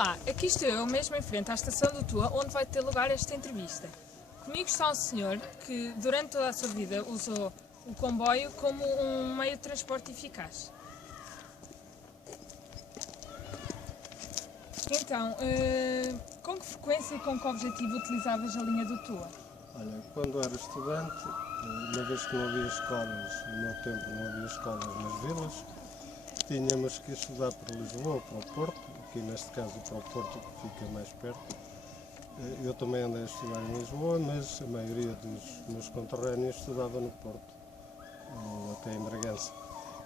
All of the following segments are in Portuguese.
Olá, aqui estou eu mesmo em frente à estação do Tua, onde vai ter lugar esta entrevista. Comigo está um senhor que durante toda a sua vida usou o comboio como um meio de transporte eficaz. Então, com que frequência e com que objetivo utilizavas a linha do Tua? Olha, quando era estudante, uma vez que não havia escolas, no meu tempo não havia escolas nas vilas, tínhamos que estudar para Lisboa ou para o Porto, aqui neste caso para o Porto que fica mais perto. Eu também andei a estudar em Lisboa, mas a maioria dos meus conterrâneos estudava no Porto, ou até em Bragança.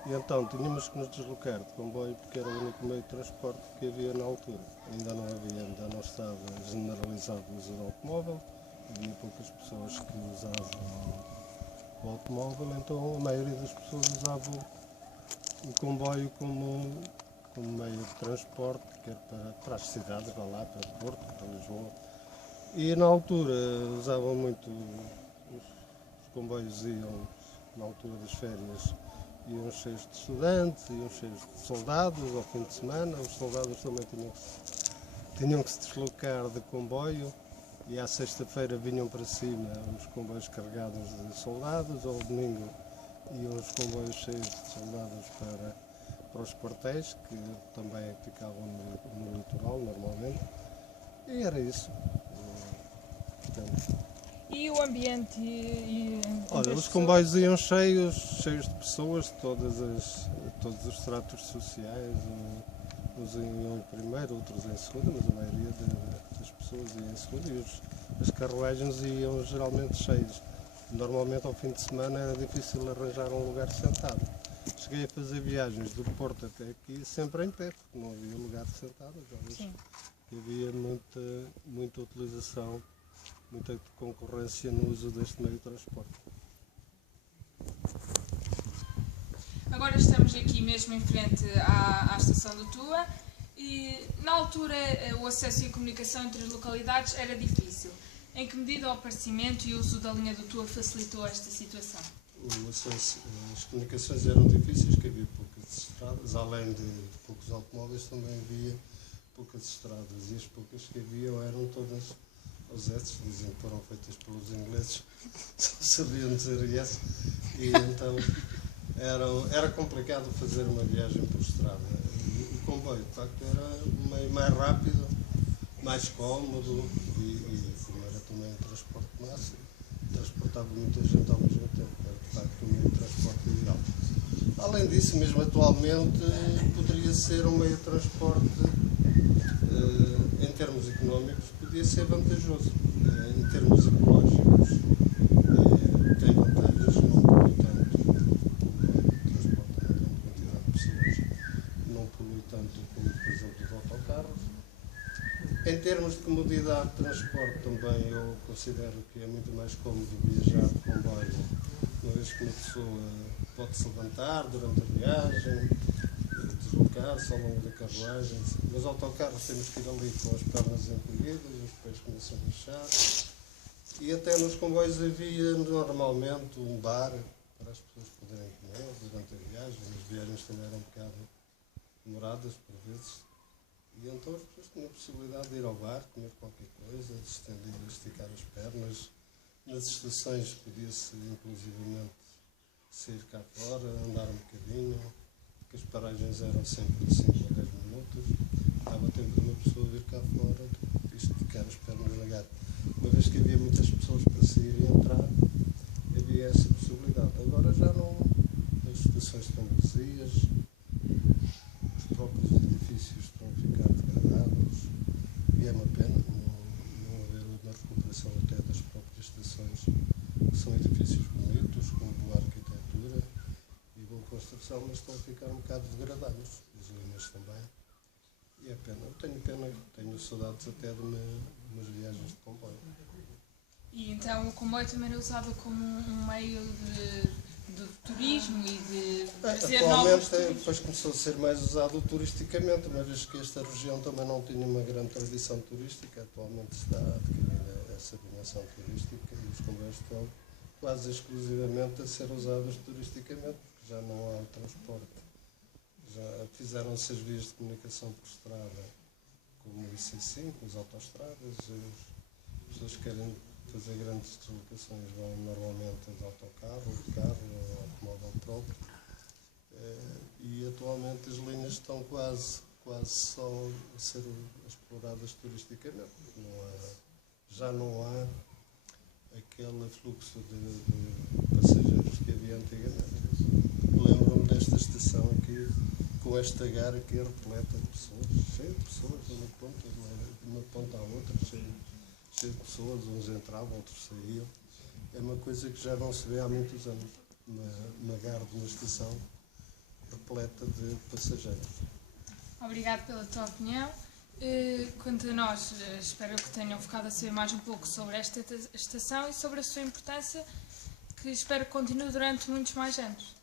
E então tínhamos que nos deslocar de comboio porque era o único meio de transporte que havia na altura. Ainda não estava generalizado o uso do automóvel, havia poucas pessoas que usavam o automóvel, então a maioria das pessoas usavam o comboio como meio de transporte, quer para as cidades, para lá, para Porto, para Lisboa. E na altura usavam muito, os comboios iam, na altura das férias, iam cheios de estudantes, iam cheios de soldados ao fim de semana. Os soldados também tinham que se deslocar de comboio e à sexta-feira vinham para cima os comboios carregados de soldados, ao domingo iam os comboios cheios de soldados para os quartéis, que também ficavam no litoral normalmente. E era isso. Portanto, E o ambiente olha, os pessoas? comboios iam cheios de pessoas, de todos os estratos sociais. Uns iam em primeiro, outros em segundo, mas a maioria das pessoas ia em segundo e as carruagens iam geralmente cheias. Normalmente ao fim de semana era difícil arranjar um lugar sentado. Cheguei a fazer viagens do Porto até aqui sempre em pé, porque não havia lugar sentado. Já vejo que havia muita utilização, muita concorrência no uso deste meio de transporte. Agora estamos aqui mesmo em frente à estação do Tua e na altura o acesso e a comunicação entre as localidades era difícil. Em que medida o aparecimento e o uso da linha do Tua facilitou esta situação? O acesso, as comunicações eram difíceis, que havia poucas estradas, além de poucos automóveis também havia poucas estradas e as poucas que haviam eram todas osetes, dizem que foram feitas pelos ingleses, só sabiam dizer yes, e então era complicado fazer uma viagem por estrada. O comboio, de facto, era um meio mais rápido, mais cómodo e como era também um transporte de massa, transportava muita gente ao mesmo tempo, era de facto um meio de transporte ideal. Além disso, mesmo atualmente, poderia ser um meio de transporte, em termos económicos, podia ser vantajoso. Em termos ecológicos, tem vantagens, não polui tanto transporta uma grande quantidade de pessoas, não polui tanto como, por exemplo, os autocarros. Em termos de comodidade de transporte também eu considero que é muito mais cômodo viajar de comboio, uma vez que uma pessoa pode se levantar durante a viagem, deslocar-se ao longo da carruagem. Nos autocarros temos que ir ali com as pernas encolhidas, os pés começam a inchar. E até nos comboios havia normalmente um bar para as pessoas poderem comer durante a viagem. As viagens também eram um bocado demoradas por vezes. E então as pessoas tinham a possibilidade de ir ao bar, comer qualquer coisa, de estender, esticar as pernas. Nas estações podia-se inclusivamente sair cá fora, andar um bocadinho, porque as paragens eram sempre de 5 a 10 minutos. Dava tempo de uma pessoa vir cá fora e esticar as pernas na gata. Uma vez que havia muitas pessoas para sair e entrar, havia essa possibilidade. Agora já não, as estações estão vazias, os próprios edifícios estão a ficar degradados e é uma pena não haver uma recuperação até das próprias estações, que são edifícios bonitos, com boa arquitetura e boa construção, mas estão a ficar um bocado degradados, as linhas também. E é pena, tenho saudades até de umas viagens de comboio. E então o comboio também era usado como um meio de turismo e de trazer novos Atualmente depois começou a ser mais usado turisticamente, uma vez que esta região também não tinha uma grande tradição turística. Atualmente está a adquirir essa dimensão turística e os comboios estão quase exclusivamente a ser usados turisticamente, porque já não há transporte. Já fizeram-se as vias de comunicação por estrada como o IC5, as autoestradas, as pessoas que querem fazer grandes deslocações vão normalmente de autocarro, de carro ou automóvel próprio. E atualmente as linhas estão quase só a ser exploradas turisticamente. Já não há aquele fluxo de passageiros que havia antigamente. Lembro-me desta estação aqui, com esta gara aqui repleta de pessoas, cheia de pessoas, de uma ponta à outra, cheia de pessoas, uns entravam, outros saíam. É uma coisa que já não se vê há muitos anos, uma gara de uma estação repleta de passageiros. Obrigado pela tua opinião. Quanto a nós, espero que tenham ficado a saber mais um pouco sobre esta estação e sobre a sua importância, que espero que continue durante muitos mais anos.